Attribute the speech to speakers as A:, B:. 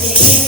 A: Magic.